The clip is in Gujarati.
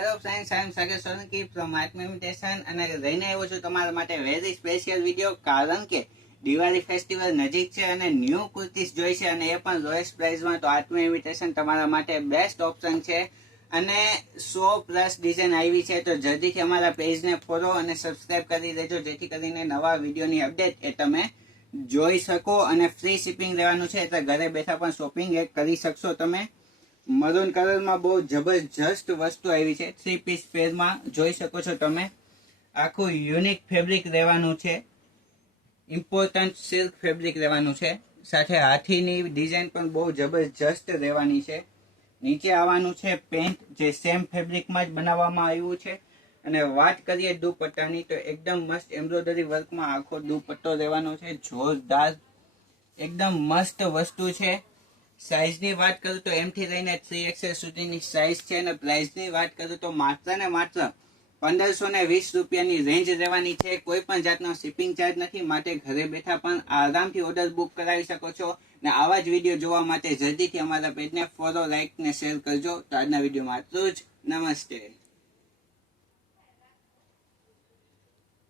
Hello friends, I am Sagar Solanki from Atma imitation અને લઈને આવ્યો છું તમારા માટે વેરી સ્પેશિયલ વિડીયો. કારણ કે દિવાળી ફેસ્ટિવલ નજીક છે અને ન્યૂ કુર્તીસ જોઈ છે અને એ પણ લોએસ્ટ પ્રાઇસમાં. તો આત્મ ઇમિટેશન તમારા માટે બેસ્ટ ઓપ્શન છે અને 100+ ડિઝાઇન આવી છે. તો જલ્દીથી અમારા પેજને ફોલો અને સબસ્ક્રાઇબ કરી દેજો, જેથી કરીને નવા વિડીયોની અપડેટ એ તમે જોઈ શકો. અને ફ્રી શિપિંગ રહેવાનું છે, એટલે ઘરે બેઠા પણ શોપિંગ કરી શકશો તમે. મરૂન કલરમાં બહુ જબરજસ્ત વસ્તુ આવી છે. 3 પીસ પેરમાં જોઈ શકો છો તમે. આખું યુનિક ફેબ્રિક રહેવાનું છે, ઇમ્પોર્ટન્ટ સિલ્ક ફેબ્રિક રહેવાનું છે. સાથે હાથીની ડિઝાઇન પણ બહુ જબરજસ્ત રહેવાની છે. નીચે આવવાનું છે પેન્ટ, જે સેમ ફેબ્રિકમાં જ બનાવવામાં આવ્યું છે. અને વાત કરીએ દુપટ્ટાની, તો એકદમ મસ્ત એમ્બ્રોઇડરી વર્કમાં આખો દુપટ્ટો રહેવાનો છે. જોરદાર, એકદમ મસ્ત વસ્તુ છે. સાઇઝની વાત કરું તો M થી લઈને 3XL સુધીની સાઇઝ છે. અને પ્રાઇસની વાત કરું તો માત્ર ને માત્ર 1520 રૂપિયાની રેન્જ રહેવાની છે. કોઈ પણ જાતનો શિપિંગ ચાર્જ નથી, માટે ઘરે બેઠા પણ આરામથી ઓર્ડર બુક કરાવી શકો છો. અને આવા જ વિડીયો જોવા માટે જલ્દીથી અમારા પેજને ફોલો, લાઇક ને શેર કરજો. તો આજના વિડીયોમાં આટલું જ. નમસ્તે.